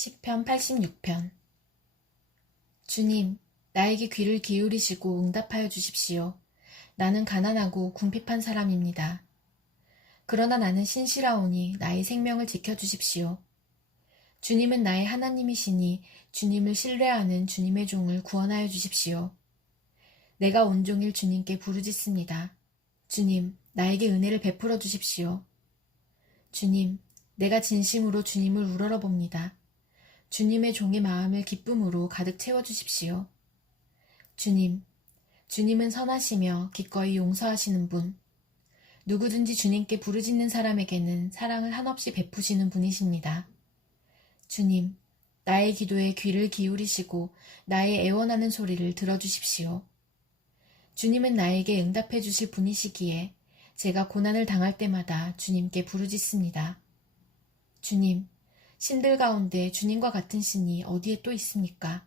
시편 86편. 주님, 나에게 귀를 기울이시고 응답하여 주십시오. 나는 가난하고 궁핍한 사람입니다. 그러나 나는 신실하오니 나의 생명을 지켜주십시오. 주님은 나의 하나님이시니 주님을 신뢰하는 주님의 종을 구원하여 주십시오. 내가 온종일 주님께 부르짖습니다. 주님, 나에게 은혜를 베풀어 주십시오. 주님, 내가 진심으로 주님을 우러러봅니다. 주님의 종의 마음을 기쁨으로 가득 채워주십시오. 주님, 주님은 선하시며 기꺼이 용서하시는 분, 누구든지 주님께 부르짖는 사람에게는 사랑을 한없이 베푸시는 분이십니다. 주님, 나의 기도에 귀를 기울이시고 나의 애원하는 소리를 들어주십시오. 주님은 나에게 응답해 주실 분이시기에 제가 고난을 당할 때마다 주님께 부르짖습니다. 주님, 신들 가운데 주님과 같은 신이 어디에 또 있습니까?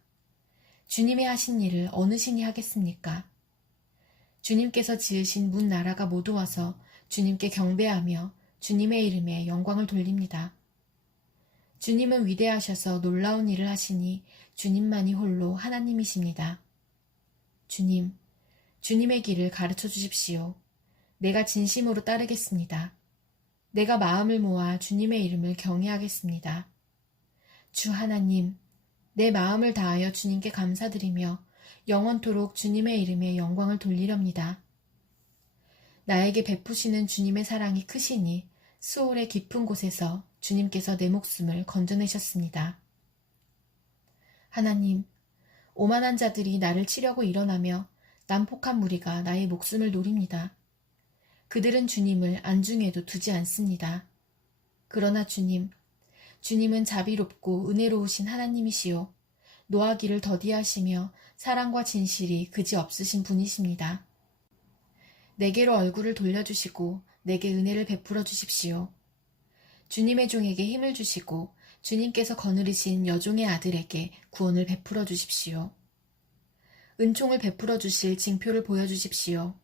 주님이 하신 일을 어느 신이 하겠습니까? 주님께서 지으신 문 나라가 모두 와서 주님께 경배하며 주님의 이름에 영광을 돌립니다. 주님은 위대하셔서 놀라운 일을 하시니 주님만이 홀로 하나님이십니다. 주님, 주님의 길을 가르쳐 주십시오. 내가 진심으로 따르겠습니다. 내가 마음을 모아 주님의 이름을 경외하겠습니다. 주 하나님, 내 마음을 다하여 주님께 감사드리며 영원토록 주님의 이름에 영광을 돌리렵니다. 나에게 베푸시는 주님의 사랑이 크시니 수월의 깊은 곳에서 주님께서 내 목숨을 건져내셨습니다. 하나님, 오만한 자들이 나를 치려고 일어나며 난폭한 무리가 나의 목숨을 노립니다. 그들은 주님을 안중에도 두지 않습니다. 그러나 주님은 자비롭고 은혜로우신 하나님이시요 노하기를 더디하시며 사랑과 진실이 그지없으신 분이십니다. 내게로 얼굴을 돌려주시고 내게 은혜를 베풀어 주십시오. 주님의 종에게 힘을 주시고 주님께서 거느리신 여종의 아들에게 구원을 베풀어 주십시오. 은총을 베풀어 주실 징표를 보여주십시오.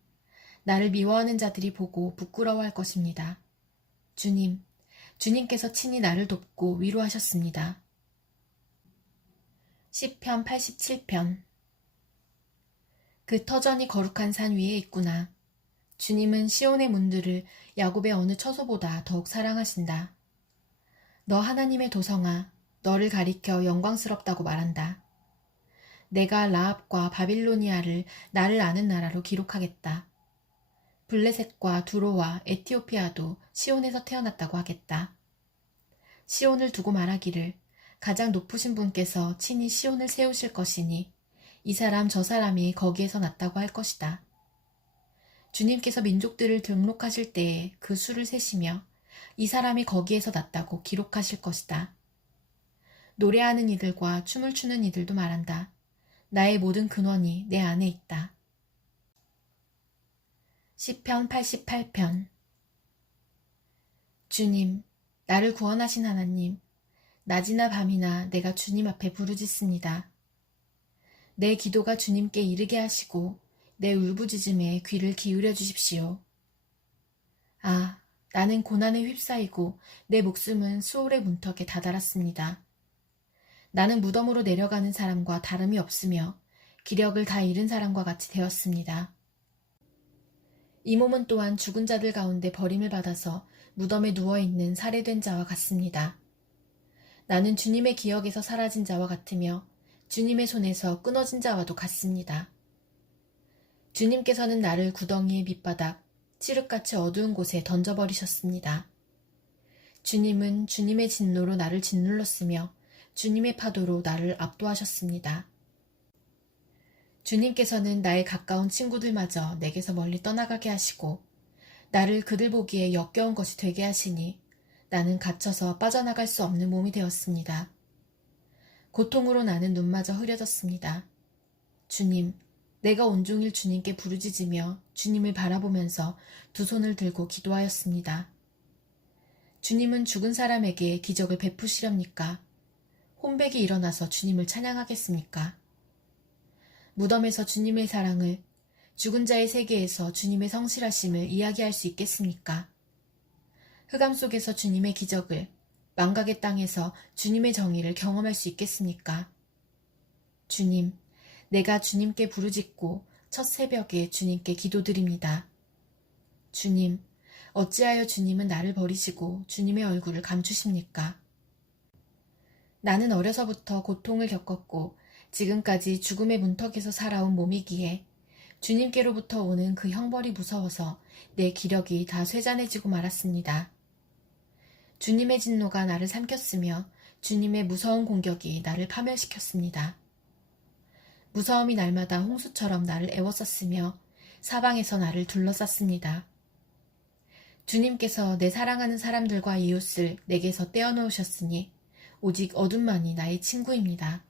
나를 미워하는 자들이 보고 부끄러워할 것입니다. 주님께서 친히 나를 돕고 위로하셨습니다. 시편 87편. 그 터전이 거룩한 산 위에 있구나. 주님은 시온의 문들을 야곱의 어느 처소보다 더욱 사랑하신다. 너 하나님의 도성아, 너를 가리켜 영광스럽다고 말한다. 내가 라합과 바빌로니아를 나를 아는 나라로 기록하겠다. 블레셋과 두로와 에티오피아도 시온에서 태어났다고 하겠다. 시온을 두고 말하기를 가장 높으신 분께서 친히 시온을 세우실 것이니 이 사람 저 사람이 거기에서 났다고 할 것이다. 주님께서 민족들을 등록하실 때에 그 수를 세시며 이 사람이 거기에서 났다고 기록하실 것이다. 노래하는 이들과 춤을 추는 이들도 말한다. 나의 모든 근원이 내 안에 있다. 시편 88편. 주님, 나를 구원하신 하나님, 낮이나 밤이나 내가 주님 앞에 부르짖습니다. 내 기도가 주님께 이르게 하시고 내 울부짖음에 귀를 기울여 주십시오. 아, 나는 고난에 휩싸이고 내 목숨은 수월의 문턱에 다다랐습니다. 나는 무덤으로 내려가는 사람과 다름이 없으며 기력을 다 잃은 사람과 같이 되었습니다. 이 몸은 또한 죽은 자들 가운데 버림을 받아서 무덤에 누워있는 살해된 자와 같습니다. 나는 주님의 기억에서 사라진 자와 같으며 주님의 손에서 끊어진 자와도 같습니다. 주님께서는 나를 구덩이의 밑바닥, 칠흑같이 어두운 곳에 던져버리셨습니다. 주님은 주님의 진노로 나를 짓눌렀으며 주님의 파도로 나를 압도하셨습니다. 주님께서는 나의 가까운 친구들마저 내게서 멀리 떠나가게 하시고 나를 그들 보기에 역겨운 것이 되게 하시니 나는 갇혀서 빠져나갈 수 없는 몸이 되었습니다. 고통으로 나는 눈마저 흐려졌습니다. 주님, 내가 온종일 주님께 부르짖으며 주님을 바라보면서 두 손을 들고 기도하였습니다. 주님은 죽은 사람에게 기적을 베푸시렵니까? 혼백이 일어나서 주님을 찬양하겠습니까? 무덤에서 주님의 사랑을, 죽은 자의 세계에서 주님의 성실하심을 이야기할 수 있겠습니까? 흑암 속에서 주님의 기적을, 망각의 땅에서 주님의 정의를 경험할 수 있겠습니까? 주님, 내가 주님께 부르짖고 첫 새벽에 주님께 기도드립니다. 주님, 어찌하여 주님은 나를 버리시고 주님의 얼굴을 감추십니까? 나는 어려서부터 고통을 겪었고 지금까지 죽음의 문턱에서 살아온 몸이기에 주님께로부터 오는 그 형벌이 무서워서 내 기력이 다 쇠잔해지고 말았습니다. 주님의 진노가 나를 삼켰으며 주님의 무서운 공격이 나를 파멸시켰습니다. 무서움이 날마다 홍수처럼 나를 애워쌌으며 사방에서 나를 둘러쌌습니다. 주님께서 내 사랑하는 사람들과 이웃을 내게서 떼어놓으셨으니 오직 어둠만이 나의 친구입니다.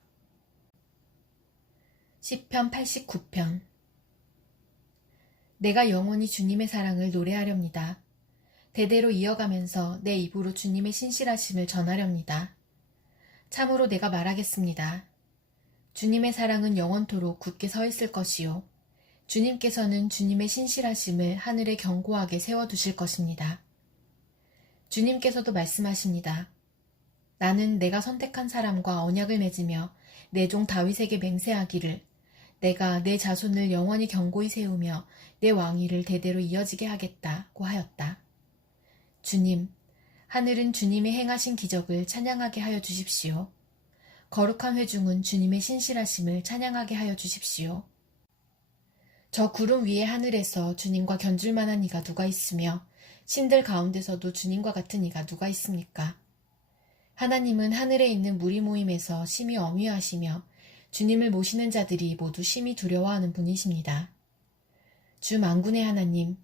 시편 89편. 내가 영원히 주님의 사랑을 노래하렵니다. 대대로 이어가면서 내 입으로 주님의 신실하심을 전하렵니다. 참으로 내가 말하겠습니다. 주님의 사랑은 영원토록 굳게 서 있을 것이요. 주님께서는 주님의 신실하심을 하늘에 견고하게 세워두실 것입니다. 주님께서도 말씀하십니다. 나는 내가 선택한 사람과 언약을 맺으며 내 종 다윗에게 맹세하기를 내가 내 자손을 영원히 견고히 세우며 내 왕위를 대대로 이어지게 하겠다고 하였다. 주님, 하늘은 주님이 행하신 기적을 찬양하게 하여 주십시오. 거룩한 회중은 주님의 신실하심을 찬양하게 하여 주십시오. 저 구름 위의 하늘에서 주님과 견줄 만한 이가 누가 있으며 신들 가운데서도 주님과 같은 이가 누가 있습니까? 하나님은 하늘에 있는 무리 모임에서 심히 엄위하시며 주님을 모시는 자들이 모두 심히 두려워하는 분이십니다. 주 만군의 하나님,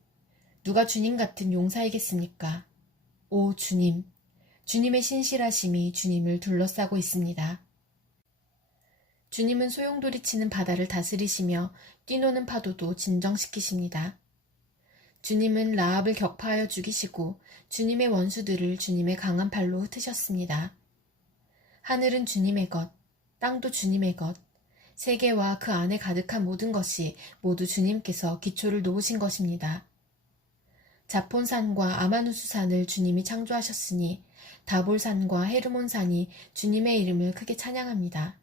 누가 주님 같은 용사이겠습니까? 오 주님, 주님의 신실하심이 주님을 둘러싸고 있습니다. 주님은 소용돌이치는 바다를 다스리시며 뛰노는 파도도 진정시키십니다. 주님은 라합을 격파하여 죽이시고 주님의 원수들을 주님의 강한 팔로 흩으셨습니다. 하늘은 주님의 것, 땅도 주님의 것, 세계와 그 안에 가득한 모든 것이 모두 주님께서 기초를 놓으신 것입니다. 자폰산과 아마누스산을 주님이 창조하셨으니 다볼산과 헤르몬산이 주님의 이름을 크게 찬양합니다.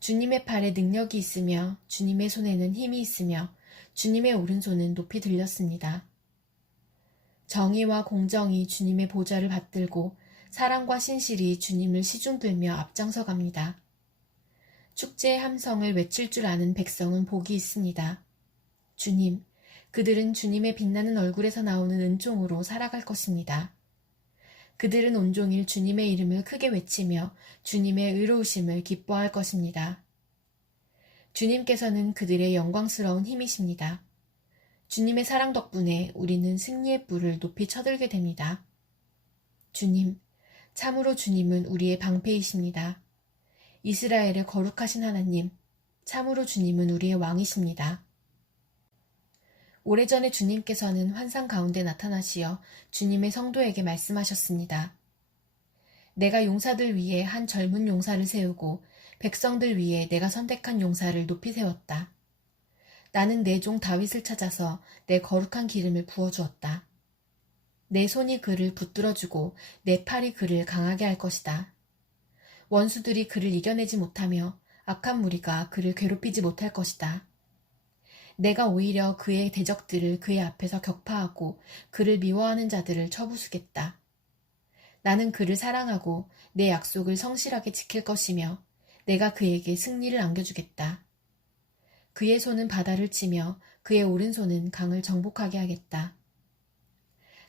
주님의 팔에 능력이 있으며 주님의 손에는 힘이 있으며 주님의 오른손은 높이 들렸습니다. 정의와 공정이 주님의 보좌를 받들고 사랑과 신실이 주님을 시중들며 앞장서 갑니다. 축제의 함성을 외칠 줄 아는 백성은 복이 있습니다. 주님, 그들은 주님의 빛나는 얼굴에서 나오는 은총으로 살아갈 것입니다. 그들은 온종일 주님의 이름을 크게 외치며 주님의 의로우심을 기뻐할 것입니다. 주님께서는 그들의 영광스러운 힘이십니다. 주님의 사랑 덕분에 우리는 승리의 뿔을 높이 쳐들게 됩니다. 주님, 참으로 주님은 우리의 방패이십니다. 이스라엘의 거룩하신 하나님, 참으로 주님은 우리의 왕이십니다. 오래전에 주님께서는 환상 가운데 나타나시어 주님의 성도에게 말씀하셨습니다. 내가 용사들 위에 한 젊은 용사를 세우고 백성들 위에 내가 선택한 용사를 높이 세웠다. 나는 내 종 다윗을 찾아서 내 거룩한 기름을 부어주었다. 내 손이 그를 붙들어주고 내 팔이 그를 강하게 할 것이다. 원수들이 그를 이겨내지 못하며 악한 무리가 그를 괴롭히지 못할 것이다. 내가 오히려 그의 대적들을 그의 앞에서 격파하고 그를 미워하는 자들을 쳐부수겠다. 나는 그를 사랑하고 내 약속을 성실하게 지킬 것이며 내가 그에게 승리를 안겨주겠다. 그의 손은 바다를 치며 그의 오른손은 강을 정복하게 하겠다.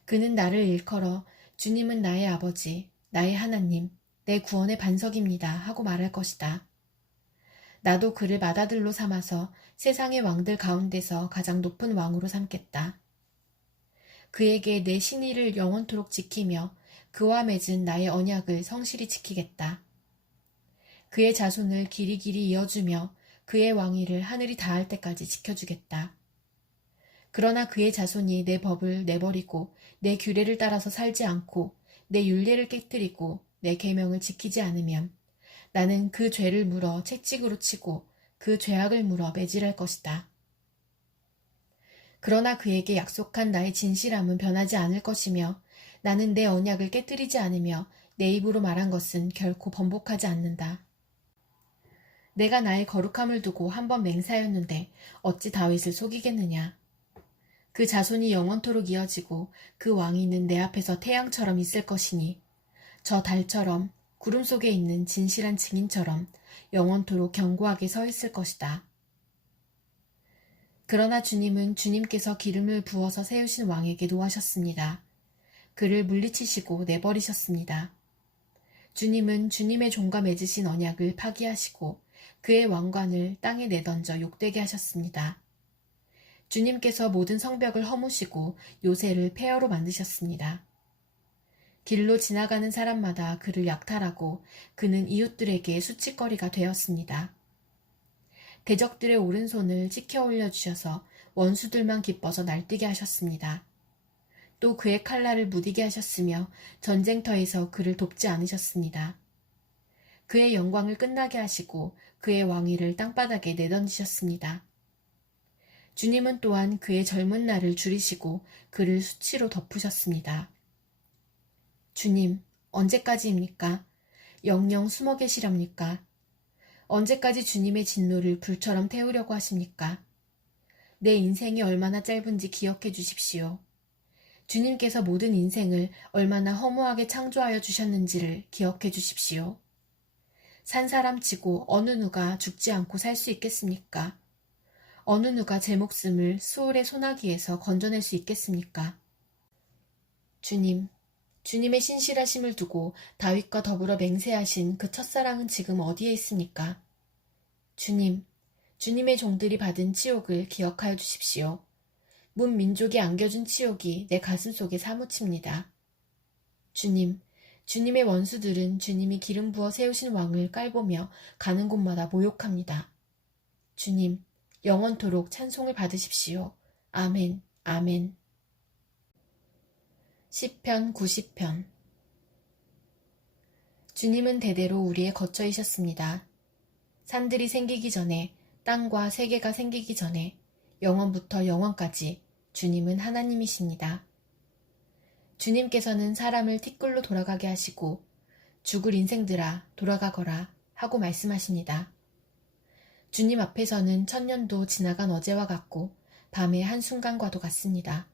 그는 나를 일컬어 주님은 나의 아버지, 나의 하나님, 내 구원의 반석입니다 하고 말할 것이다. 나도 그를 맏아들로 삼아서 세상의 왕들 가운데서 가장 높은 왕으로 삼겠다. 그에게 내 신의를 영원토록 지키며 그와 맺은 나의 언약을 성실히 지키겠다. 그의 자손을 길이길이 이어주며 그의 왕위를 하늘이 닿을 때까지 지켜주겠다. 그러나 그의 자손이 내 법을 내버리고 내 규례를 따라서 살지 않고 내 율례를 깨뜨리고 내 계명을 지키지 않으면 나는 그 죄를 물어 채찍으로 치고 그 죄악을 물어 매질할 것이다. 그러나 그에게 약속한 나의 진실함은 변하지 않을 것이며 나는 내 언약을 깨뜨리지 않으며 내 입으로 말한 것은 결코 번복하지 않는다. 내가 나의 거룩함을 두고 한 번 맹세하였는데 어찌 다윗을 속이겠느냐. 그 자손이 영원토록 이어지고 그 왕위는 내 앞에서 태양처럼 있을 것이니 저 달처럼 구름 속에 있는 진실한 증인처럼 영원토록 견고하게 서 있을 것이다. 그러나 주님은 주님께서 기름을 부어서 세우신 왕에게 노하셨습니다. 그를 물리치시고 내버리셨습니다. 주님은 주님의 종과 맺으신 언약을 파기하시고 그의 왕관을 땅에 내던져 욕되게 하셨습니다. 주님께서 모든 성벽을 허무시고 요새를 폐허로 만드셨습니다. 길로 지나가는 사람마다 그를 약탈하고 그는 이웃들에게 수치거리가 되었습니다. 대적들의 오른손을 치켜 올려주셔서 원수들만 기뻐서 날뛰게 하셨습니다. 또 그의 칼날을 무디게 하셨으며 전쟁터에서 그를 돕지 않으셨습니다. 그의 영광을 끝나게 하시고 그의 왕위를 땅바닥에 내던지셨습니다. 주님은 또한 그의 젊은 날을 줄이시고 그를 수치로 덮으셨습니다. 주님, 언제까지입니까? 영영 숨어 계시렵니까? 언제까지 주님의 진노를 불처럼 태우려고 하십니까? 내 인생이 얼마나 짧은지 기억해 주십시오. 주님께서 모든 인생을 얼마나 허무하게 창조하여 주셨는지를 기억해 주십시오. 산 사람치고 어느 누가 죽지 않고 살 수 있겠습니까? 어느 누가 제 목숨을 수월의 소나기에서 건져낼 수 있겠습니까? 주님, 주님의 신실하심을 두고 다윗과 더불어 맹세하신 그 첫사랑은 지금 어디에 있습니까? 주님, 주님의 종들이 받은 치욕을 기억하여 주십시오. 문 민족이 안겨준 치욕이 내 가슴 속에 사무칩니다. 주님, 주님의 원수들은 주님이 기름 부어 세우신 왕을 깔보며 가는 곳마다 모욕합니다. 주님, 영원토록 찬송을 받으십시오. 아멘, 아멘. 시편 90편. 주님은 대대로 우리의 거처이셨습니다. 산들이 생기기 전에, 땅과 세계가 생기기 전에, 영원부터 영원까지 주님은 하나님이십니다. 주님께서는 사람을 티끌로 돌아가게 하시고 죽을 인생들아 돌아가거라 하고 말씀하십니다. 주님 앞에서는 천년도 지나간 어제와 같고 밤의 한순간과도 같습니다.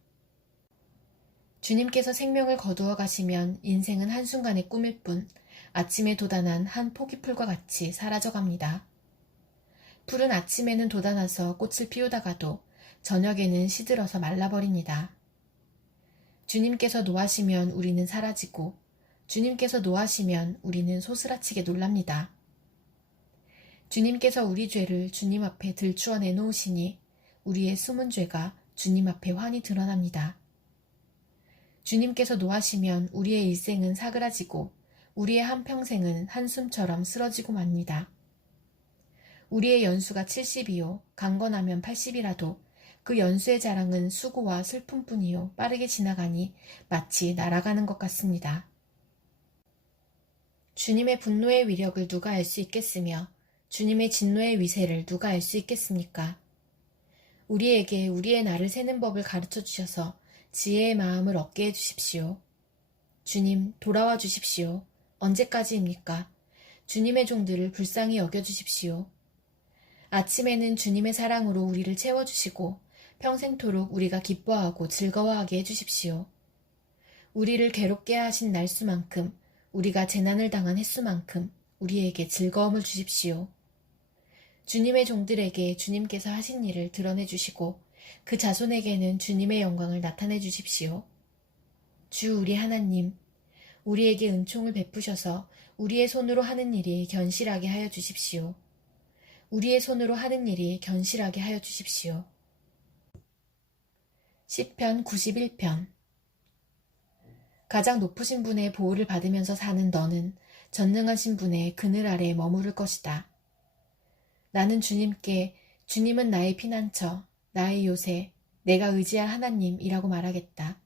주님께서 생명을 거두어 가시면 인생은 한순간의 꿈일 뿐 아침에 돋아난 한 포기풀과 같이 사라져갑니다. 풀은 아침에는 돋아나서 꽃을 피우다가도 저녁에는 시들어서 말라버립니다. 주님께서 노하시면 우리는 사라지고 주님께서 노하시면 우리는 소스라치게 놀랍니다. 주님께서 우리 죄를 주님 앞에 들추어 내놓으시니 우리의 숨은 죄가 주님 앞에 환히 드러납니다. 주님께서 노하시면 우리의 일생은 사그라지고 우리의 한평생은 한숨처럼 쓰러지고 맙니다. 우리의 연수가 70이요 강건하면 80이라도 그 연수의 자랑은 수고와 슬픔뿐이요 빠르게 지나가니 마치 날아가는 것 같습니다. 주님의 분노의 위력을 누가 알 수 있겠으며 주님의 진노의 위세를 누가 알 수 있겠습니까? 우리에게 우리의 날을 세는 법을 가르쳐 주셔서 지혜의 마음을 얻게 해주십시오. 주님, 돌아와 주십시오. 언제까지입니까? 주님의 종들을 불쌍히 여겨주십시오. 아침에는 주님의 사랑으로 우리를 채워주시고 평생토록 우리가 기뻐하고 즐거워하게 해주십시오. 우리를 괴롭게 하신 날수만큼 우리가 재난을 당한 횟수만큼 우리에게 즐거움을 주십시오. 주님의 종들에게 주님께서 하신 일을 드러내 주시고 그 자손에게는 주님의 영광을 나타내 주십시오. 주 우리 하나님, 우리에게 은총을 베푸셔서 우리의 손으로 하는 일이 견실하게 하여 주십시오. 우리의 손으로 하는 일이 견실하게 하여 주십시오. 시편 91편. 가장 높으신 분의 보호를 받으면서 사는 너는 전능하신 분의 그늘 아래에 머무를 것이다. 나는 주님께 주님은 나의 피난처, 나의 요새, 내가 의지할 하나님이라고 말하겠다.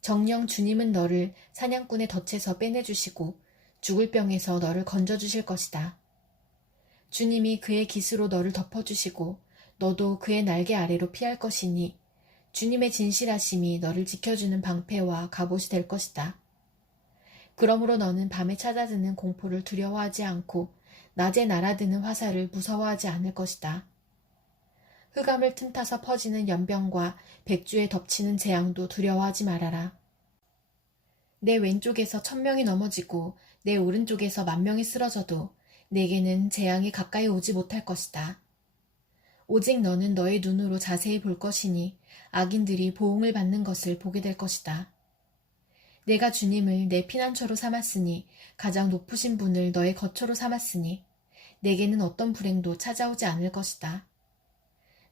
정녕 주님은 너를 사냥꾼의 덫에서 빼내주시고 죽을 병에서 너를 건져주실 것이다. 주님이 그의 깃으로 너를 덮어주시고 너도 그의 날개 아래로 피할 것이니 주님의 진실하심이 너를 지켜주는 방패와 갑옷이 될 것이다. 그러므로 너는 밤에 찾아드는 공포를 두려워하지 않고 낮에 날아드는 화살을 무서워하지 않을 것이다. 흑암을 틈타서 퍼지는 연병과 백주에 덮치는 재앙도 두려워하지 말아라. 내 왼쪽에서 1000명이 넘어지고 내 오른쪽에서 10,000명이 쓰러져도 내게는 재앙이 가까이 오지 못할 것이다. 오직 너는 너의 눈으로 자세히 볼 것이니 악인들이 보응을 받는 것을 보게 될 것이다. 내가 주님을 내 피난처로 삼았으니 가장 높으신 분을 너의 거처로 삼았으니 내게는 어떤 불행도 찾아오지 않을 것이다.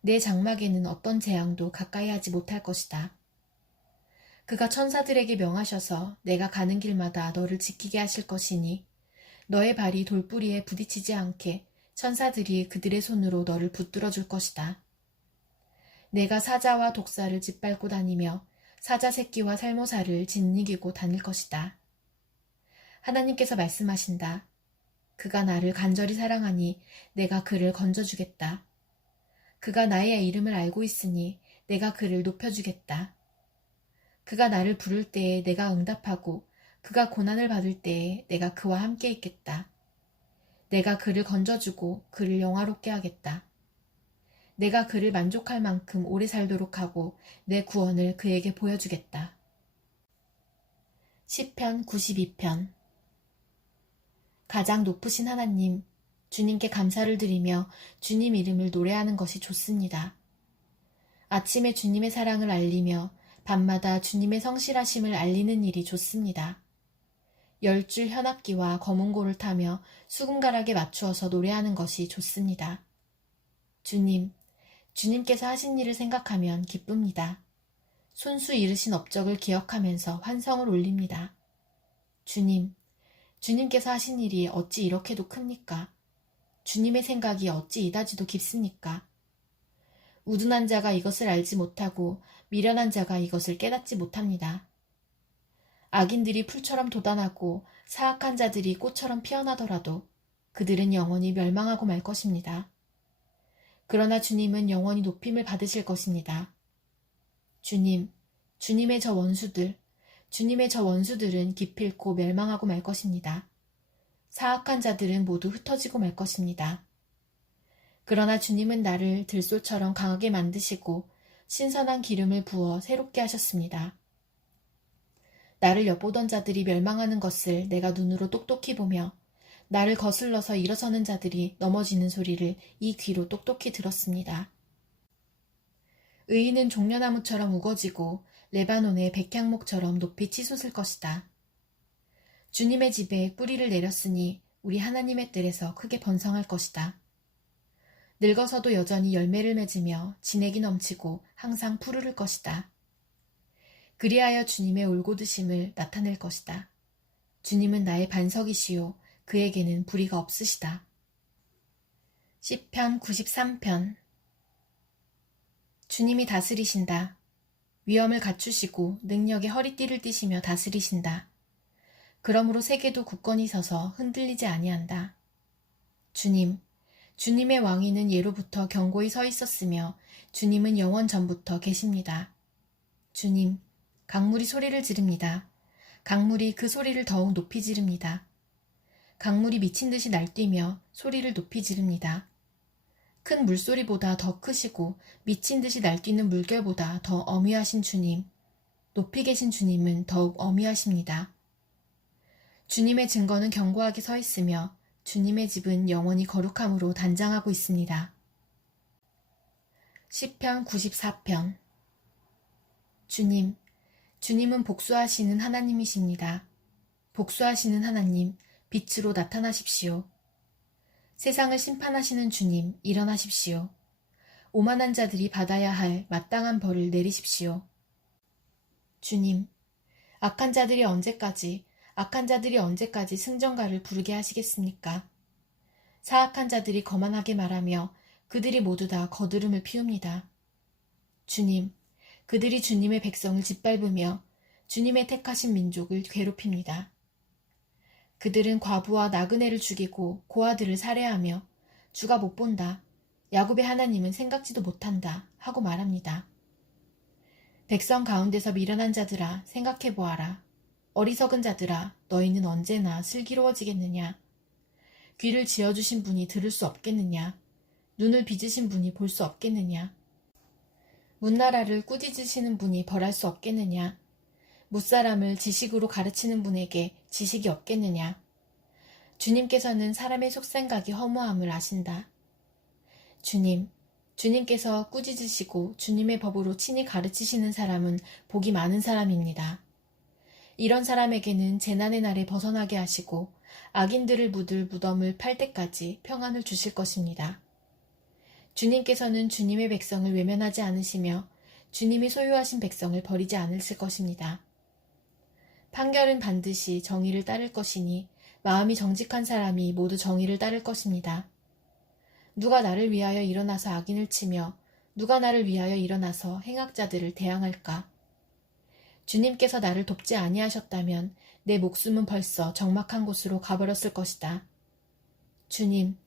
내 장막에는 어떤 재앙도 가까이 하지 못할 것이다. 그가 천사들에게 명하셔서 내가 가는 길마다 너를 지키게 하실 것이니 너의 발이 돌부리에 부딪히지 않게 천사들이 그들의 손으로 너를 붙들어 줄 것이다. 내가 사자와 독사를 짓밟고 다니며 사자 새끼와 살모사를 짓이기고 다닐 것이다. 하나님께서 말씀하신다. 그가 나를 간절히 사랑하니 내가 그를 건져주겠다. 그가 나의 이름을 알고 있으니 내가 그를 높여주겠다. 그가 나를 부를 때에 내가 응답하고 그가 고난을 받을 때에 내가 그와 함께 있겠다. 내가 그를 건져주고 그를 영화롭게 하겠다. 내가 그를 만족할 만큼 오래 살도록 하고 내 구원을 그에게 보여주겠다. 시편 92편. 가장 높으신 하나님, 주님께 감사를 드리며 주님 이름을 노래하는 것이 좋습니다. 아침에 주님의 사랑을 알리며 밤마다 주님의 성실하심을 알리는 일이 좋습니다. 10줄 현악기와 검은고를 타며 수금가락에 맞추어서 노래하는 것이 좋습니다. 주님께서 하신 일을 생각하면 기쁩니다. 손수 이르신 업적을 기억하면서 환성을 올립니다. 주님께서 하신 일이 어찌 이렇게도 큽니까? 주님의 생각이 어찌 이다지도 깊습니까? 우둔한 자가 이것을 알지 못하고 미련한 자가 이것을 깨닫지 못합니다. 악인들이 풀처럼 돋아나고 사악한 자들이 꽃처럼 피어나더라도 그들은 영원히 멸망하고 말 것입니다. 그러나 주님은 영원히 높임을 받으실 것입니다. 주님의 저 원수들은 기필코 멸망하고 말 것입니다. 사악한 자들은 모두 흩어지고 말 것입니다. 그러나 주님은 나를 들소처럼 강하게 만드시고 신선한 기름을 부어 새롭게 하셨습니다. 나를 엿보던 자들이 멸망하는 것을 내가 눈으로 똑똑히 보며 나를 거슬러서 일어서는 자들이 넘어지는 소리를 이 귀로 똑똑히 들었습니다. 의인은 종려나무처럼 우거지고 레바논의 백향목처럼 높이 치솟을 것이다. 주님의 집에 뿌리를 내렸으니 우리 하나님의 뜰에서 크게 번성할 것이다. 늙어서도 여전히 열매를 맺으며 진액이 넘치고 항상 푸르를 것이다. 그리하여 주님의 올곧으심을 나타낼 것이다. 주님은 나의 반석이시요 그에게는 불의가 없으시다. 시편 93편. 주님이 다스리신다. 위엄을 갖추시고 능력의 허리띠를 띠시며 다스리신다. 그러므로 세계도 굳건히 서서 흔들리지 아니한다. 주님의 왕위는 예로부터 견고히 서 있었으며 주님은 영원 전부터 계십니다. 강물이 소리를 지릅니다. 강물이 그 소리를 더욱 높이 지릅니다. 강물이 미친 듯이 날뛰며 소리를 높이 지릅니다. 큰 물소리보다 더 크시고 미친 듯이 날뛰는 물결보다 더 어미하신 주님, 높이 계신 주님은 더욱 어미하십니다. 주님의 증거는 견고하게 서 있으며 주님의 집은 영원히 거룩함으로 단장하고 있습니다. 시편 94편. 주님은 복수하시는 하나님이십니다. 복수하시는 하나님, 빛으로 나타나십시오. 세상을 심판하시는 주님, 일어나십시오. 오만한 자들이 받아야 할 마땅한 벌을 내리십시오. 악한 자들이 언제까지 승전가를 부르게 하시겠습니까? 사악한 자들이 거만하게 말하며 그들이 모두 다 거드름을 피웁니다. 그들이 주님의 백성을 짓밟으며 주님의 택하신 민족을 괴롭힙니다. 그들은 과부와 나그네를 죽이고 고아들을 살해하며 주가 못 본다. 야곱의 하나님은 생각지도 못한다. 하고 말합니다. 백성 가운데서 미련한 자들아 생각해 보아라. 어리석은 자들아, 너희는 언제나 슬기로워지겠느냐? 귀를 지어주신 분이 들을 수 없겠느냐? 눈을 빚으신 분이 볼 수 없겠느냐? 문나라를 꾸짖으시는 분이 벌할 수 없겠느냐? 무사람을 지식으로 가르치는 분에게 지식이 없겠느냐? 주님께서는 사람의 속생각이 허무함을 아신다. 주님께서 꾸짖으시고 주님의 법으로 친히 가르치시는 사람은 복이 많은 사람입니다. 이런 사람에게는 재난의 날에 벗어나게 하시고 악인들을 묻을 무덤을 팔 때까지 평안을 주실 것입니다. 주님께서는 주님의 백성을 외면하지 않으시며 주님이 소유하신 백성을 버리지 않으실 것입니다. 판결은 반드시 정의를 따를 것이니 마음이 정직한 사람이 모두 정의를 따를 것입니다. 누가 나를 위하여 일어나서 악인을 치며 누가 나를 위하여 일어나서 행악자들을 대항할까? 주님께서 나를 돕지 아니하셨다면 내 목숨은 벌써 적막한 곳으로 가버렸을 것이다. 주님,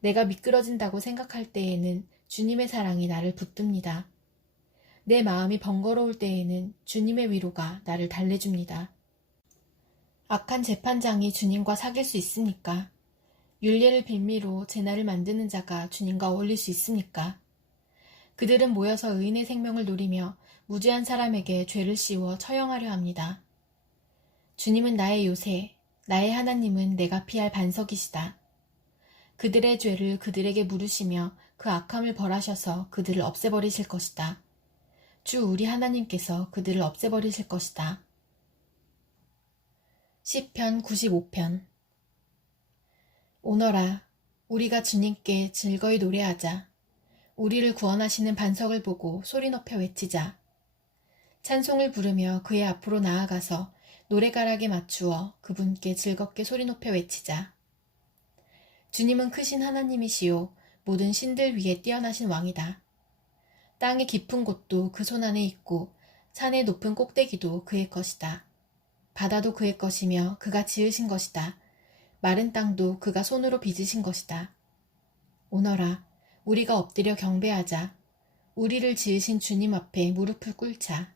내가 미끄러진다고 생각할 때에는 주님의 사랑이 나를 붙듭니다. 내 마음이 번거로울 때에는 주님의 위로가 나를 달래줍니다. 악한 재판장이 주님과 사귈 수 있습니까? 율례를 빌미로 제나를 만드는 자가 주님과 어울릴 수 있습니까? 그들은 모여서 의인의 생명을 노리며 무죄한 사람에게 죄를 씌워 처형하려 합니다. 주님은 나의 요새, 나의 하나님은 내가 피할 반석이시다. 그들의 죄를 그들에게 물으시며 그 악함을 벌하셔서 그들을 없애버리실 것이다. 주 우리 하나님께서 그들을 없애버리실 것이다. 시편 95편. 오너라, 우리가 주님께 즐거이 노래하자. 우리를 구원하시는 반석을 보고 소리 높여 외치자. 찬송을 부르며 그의 앞으로 나아가서 노래가락에 맞추어 그분께 즐겁게 소리 높여 외치자. 주님은 크신 하나님이시요 모든 신들 위에 뛰어나신 왕이다. 땅의 깊은 곳도 그 손 안에 있고 산의 높은 꼭대기도 그의 것이다. 바다도 그의 것이며 그가 지으신 것이다. 마른 땅도 그가 손으로 빚으신 것이다. 오너라, 우리가 엎드려 경배하자. 우리를 지으신 주님 앞에 무릎을 꿇자.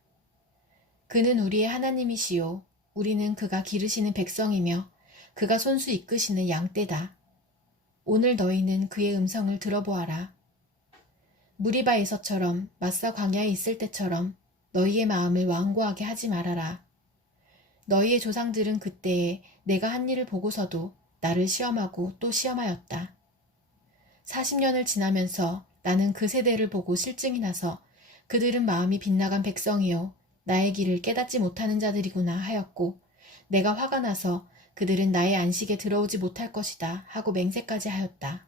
그는 우리의 하나님이시요 우리는 그가 기르시는 백성이며 그가 손수 이끄시는 양떼다. 오늘 너희는 그의 음성을 들어보아라. 무리바에서처럼 마사 광야에 있을 때처럼 너희의 마음을 완고하게 하지 말아라. 너희의 조상들은 그때에 내가 한 일을 보고서도 나를 시험하고 또 시험하였다. 40년을 지나면서 나는 그 세대를 보고 실증이 나서 그들은 마음이 빗나간 백성이요 나의 길을 깨닫지 못하는 자들이구나 하였고 내가 화가 나서 그들은 나의 안식에 들어오지 못할 것이다 하고 맹세까지 하였다.